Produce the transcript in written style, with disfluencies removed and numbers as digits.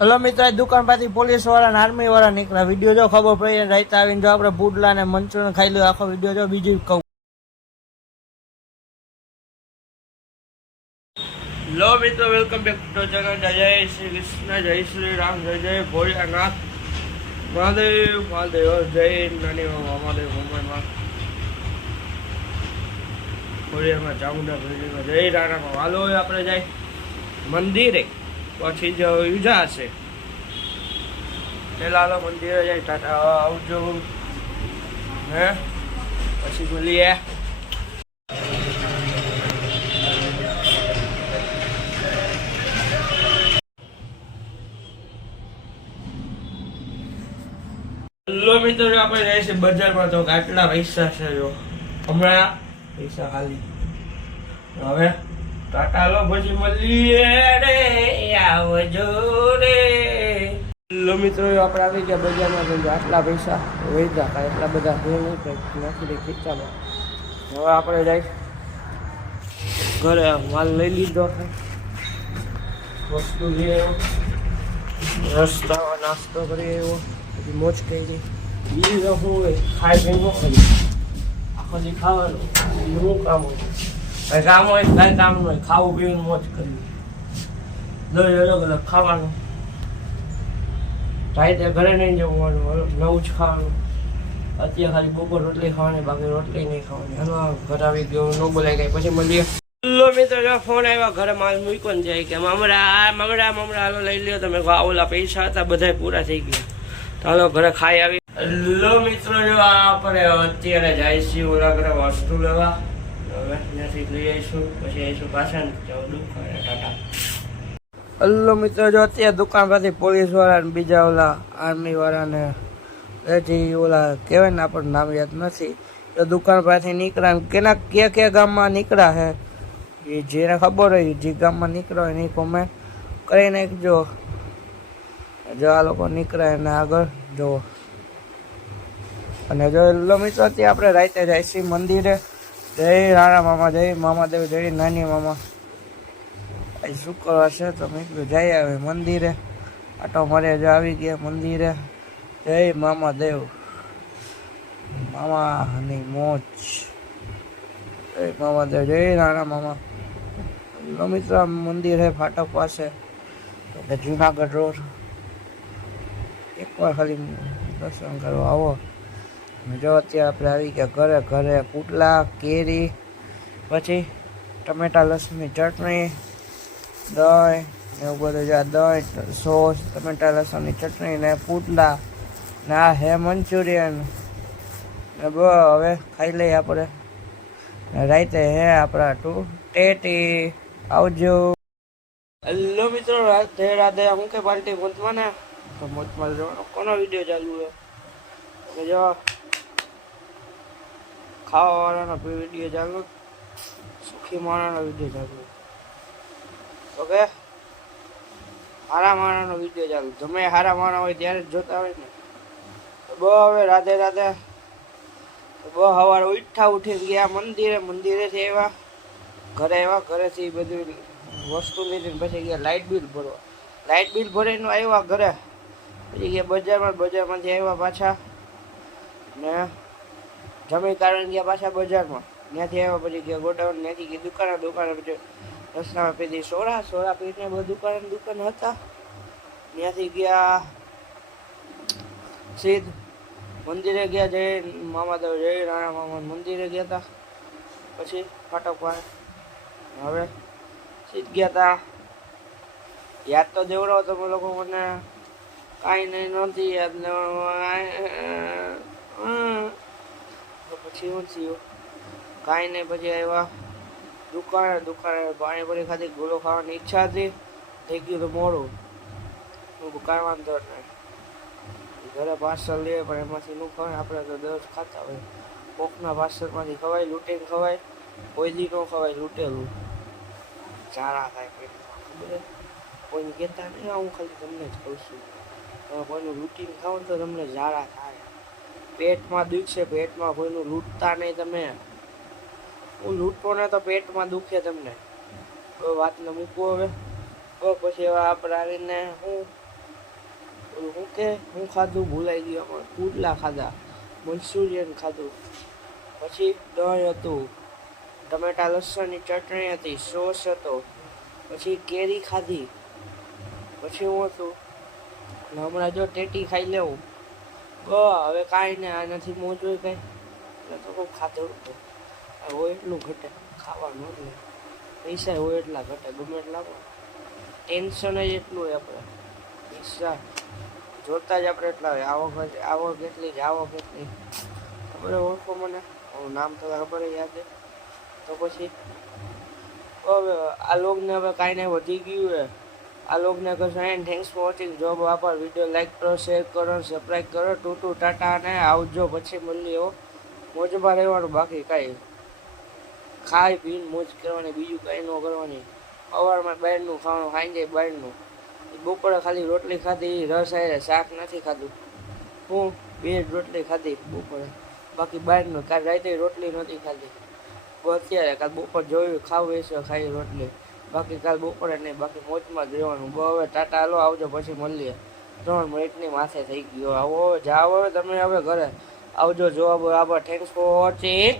Hello મિત્રો, દુકાન પાછી પોલીસ વાળા ને આર્મી વાળા નીકળ્યા. વિડીયો જો ખબર પડી રાઈતા આવીને જો આપણે પુડલા ને મંચુરિયન ખાઈ લ્યો. આખો વિડીયો જો. બીજું કહું લો મિત્રો, વેલકમ બેક ટુ ચેનલ. જય શ્રી કૃષ્ણ, જય શ્રી રામ, જય જય ભોળાનાથ, મહાદેવ મહાદેવ, જય નાની મહાદેવ મુંબઈમાં ભોળિયામાં ચામુંડા ભોળીમાં જય રાણામાં. હાલો આપણે જાય મંદિરે, પછી જો યુજા હશે પેલા હાલો મંદિરે જાય. ટાટા આવજો હે, પછી બોલીએ. લો મિત્રો, આપણે જાય છે બજારમાં. તો આટલા પૈસા છે જો હમણાં પૈસા ખાલી. હવે ટાટા લો, પછી મળીએ રે, આવજો રે. લો મિત્રો, આપણે આવી ગયા બજારમાં. તો આટલા પૈસા વૈધા કાંઈ એટલા બધા નાખી દે ખીચામાં. હવે આપણે જાય ઘરે, માલ લઈ લીધો, વસ્તુ લઈ આવ્યો, રસ્તામાં નાસ્તો કરી આવ્યો, પછી મોજ કરી. બીજું શું હોય, ખાઈ પી ન કરી આખો દી ખાવાનું. શું કામ હોય? કઈ કામ હોય કઈ કામ ન હોય, ખાવું પીવું મોજ કરવી. દોય અલગ અલગ ખાવાનું. રાતે ઘરે નહીં જવાનું, નવું જ ખાવાનું. અત્યારે ખાલી બપોર રોટલી ખાવાની, બાકી રોટલી નહીં ખાવાની. હાલો ઘર આવી ગયો, ન બોલાય કઈ. પછી મળીએ. લો મિત્રો, જો ફોન આવ્યા ઘરે, માલ મૂક્યો ને જાય કે મમરા મમરા મમરા હાલો લઈ લ્યો. તમે ઓલા પૈસા હતા બધા પૂરા થઈ ગયા. ચાલો ઘરે ખાઈ આવી. લો મિત્રો, જો આપણે અત્યારે જાય છીએ ઓલા ઘરે વસ્તુ લેવા. હવે ત્યાંથી લઈ આવીશું, પછી આવીશું પાછા દુકાને. ટાટા. હલો મિત્રો, જો અત્યારે દુકાન પરથી પોલીસ વાળા ને બીજા ઓલા આર્મી વાળા ને હજી ઓલા કહેવાય ને, આપણને નામ યાદ નથી. તો દુકાન પરથી નીકળ્યા કેના કયા ગામમાં નીકળ્યા હે, એ જેને ખબર હોય જે ગામમાં નીકળ્યો એની કોમેન્ટ કરી નાખજો. જો આ લોકો નીકળે એને આગળ જુઓ. અને જો લો મિત્રો, અત્યારે આપણે રાતે જાય છીએ મંદિરે. જય રાણા મામા, જય મામાદેવ, જય નાની મામા. આજે શુક્રવાર છે તો મિત્રો જઈ આવે મંદિરે. આટો મારે જો આવી ગયા મંદિરે. જય મામાદેવ, મામાની મોજ. જય મામાદેવ, જય રાણા મામા. લો મિત્રો, મંદિર હે ફાટક પાસે, તો જુનાગઢ રોડ. એકવાર ખાલી દર્શન કરવા આવો. જો અત્યારે આપણે આવી ગયા ઘરે. ઘરે પુટલા, કેરી, પછી ટમેટા લસણની ચટણી, દહીં એવું બધું. જ્યાં દહીં, સોસ, ટમેટા લસણની ચટણી ને પુટલા ને આ હે મંચુરિયન ને હવે ખાઈ લઈએ આપણે. રાતે હે આપણા ટેટી. આવજો. હેલો મિત્રો, રાધે રાધે. હું કે પાર્ટી મોજમાં ને, તો મોજમાં જવાનો. કોનો વિડીયો ચાલુ છે? તમે જો ખાવા વાળાનો વિડીયો ચાલુ, સુખી માણાનો વિડીયો ચાલુ, ઓકે? હારા માણાનો વિડીયો ચાલુ. તમે હારા માણા હોય ત્યારે જ જોતા હોય ને. બહુ હવે રાધે રાધે. બહુ સવારે ઉઠીને ગયા મંદિરે. મંદિરેથી આવ્યા ઘરે. આવ્યા ઘરેથી બધું વસ્તુ લીધી, પછી ગયા લાઇટ બિલ ભરવા. લાઇટ બિલ ભરીને આવ્યા ઘરે. પછી ગયા બજારમાં. બજારમાંથી આવ્યા પાછા ને જમી કારણ ગયા પાછા બજારમાં. ત્યાંથી આવ્યા પછી ગયા ગોડાઉન. ત્યાંથી ગયા દુકાને. પછી રસ્તામાં પીધી સોડા પીને બધું દુકાન હતા. ત્યાંથી ગયા સીધ મંદિરે ગયા. જય મામાદેવ, જય રાણા મામા મંદિરે ગયા હતા. પછી ફાટક પાસે હવે સીધ ગયા હતા. યાદ તો દેવડાવો તમે લોકો મને. કાંઈ નહીં નથી યાદ. પછી શું થયું? કાંઈ નહીં. પછી આવ્યા દુકાને પાણીપુરી ખાધી. ગોળો ખાવાની ઈચ્છા હતી, થઈ ગયું તો મોડું. કાંઈ વાંધો નહીં. ઘરે પાર્સલ લે પણ એમાંથી નું ખવાય. આપણે તો દરરોજ ખાતા હોય. કોકના પાર્સલમાંથી ખવાય, લૂંટીને ખવાય. કોઈ દી ન ખવાય લૂંટેલું. ચારા થાય પેટમાં, ખબર? કોઈને કહેતા નહીં. હું ખાલી તમને જ કહું છું, તમે કોઈનું લૂંટીને ખાવ ને તો તમને ઝાડા થાય. પેટમાં દુખશે. પેટમાં કોઈનું લૂંટતા નહીં તમે. હું લૂંટો ને તો પેટમાં દુખે તમને. કોઈ વાતને મૂકવો હવે. પછી હવે આપણે આવીને હું હું કે હું ખાધું ભૂલાઈ ગયું અમારે પુડલા ખાધા, મંચુરિયન ખાધું, પછી દહીં હતું, ટમેટા લસણની ચટણી હતી, સોસ હતો, પછી કેરી ખાધી, પછી હું હતું ને હમણાં જો ટેટી ખાઈ લેવું હવે કાંઈ ને આ નથી મોજ હોય કાંઈ એટલે તો બહુ ખાધું હતું. હોય એટલું ઘટે ખાવાનું એટલે પૈસા હોય એટલા ઘટે ગમે એટલા ટેન્શન જ એટલું હોય આપણે પૈસા જોતા જ આપણે એટલા હોય આવક એટલી જ આવક એટલી ખબર ઓળખો મને નામ તો ખબર યાદ તો પછી હવે આ લોગને હવે કાંઈ નહીં વધી ગયું હે આ લોગને કહેશો એન્ડ થેન્ક્સ ફોર વોચિંગ જોબ વાપર વિડીયો લાઈક કરો શેર કરો સબસ્ક્રાઈબ કરો ટૂટુ ટાટા અને આવજો પછી મળીએ મોજમાં રહેવાનું બાકી કાંઈ ખાઈ પીને મોજ કરવાની બીજું કાંઈ ન કરવાની સવારમાં બહારનું ખાવાનું ખાઈ જાય બહારનું બપોરે ખાલી રોટલી ખાધી રસ આવે શાક નથી ખાધું હું 2 રોટલી ખાધી બપોરે બાકી બહારનું કાલ રાતે રોટલી નથી ખાધી અત્યારે કાલ બપોર જોયું ખાવું હશે ખાઈ રોટલી બાકી કાલ બપોરે નહીં બાકી મોજમાં જ રહેવાનું હવે ટાટા હાલો આવજો પછી મળીએ 3 મિનિટની માથે થઈ ગયો આવો જાઓ તમે હવે ઘરે આવજો જોવા આભાર થેન્ક્સ ફોર વોચિંગ.